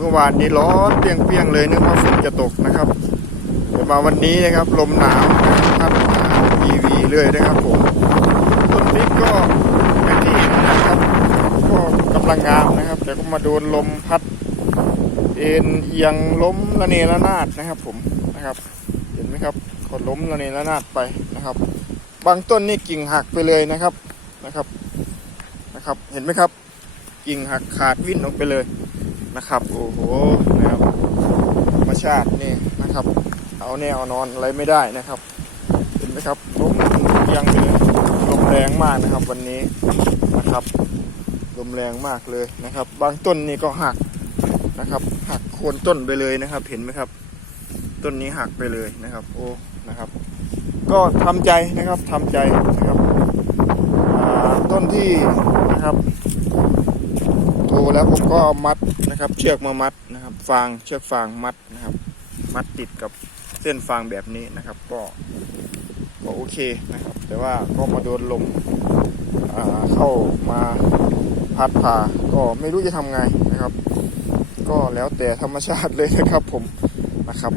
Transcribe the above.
มื่อวานนี้ร้อนเปรี้ยงๆเลยนึกว่าฝนจะตกนะครับแต่มาวันนี้นะครับลมหนาวนะครับมาวีวีเลยนะครับผมต้นพริกก็อย่างที่เห็นนะครับก็กำลังงามนะครับ แต่ก็มาโดนลมพัด เอ็นเอียงล้มระเนระนาดนะครับ ผมนะครับ เห็นไหมครับก็ล้มระเนระนาดไปนะครับ บางต้นนี่กิ่งหักไปเลยนะครับนะครับนะครับ เห็นไหมครับ กิ่งหักขาดวิ่นออกไปเลย นะครับ โอ้โหนะครับธรรมชาตินี่นะครับ เอาแนเอานอนอะไรไม่ได้นะครับ เห็นไหมครับลมเอียงไปเลยลมแรงมากนะครับ วันนี้นะครับลมแรงมากเลยนะครับ บางต้นนี่ก็หักนะครับ หักโคนต้นไปเลยนะครับ เห็นไหมครับ ต้นนี้หักไปเลยนะครับ โอ้นะครับ ก็ทำใจนะครับทำใจนะครับต้นที่นะครับ แล้วผมก็มัดนะครับ เชือกมามัดนะครับ ฟางเชือกฟางมัดนะครับ มัดติดกับเส้นฟางแบบนี้นะครับ ก็ก็โอเคนะครับ แต่ว่าก็มาโดนลมเข้ามาพัดผ่าก็ไม่รู้จะทำไงนะครับ ก็แล้วแต่ธรรมชาติเลยนะครับผมนะครับ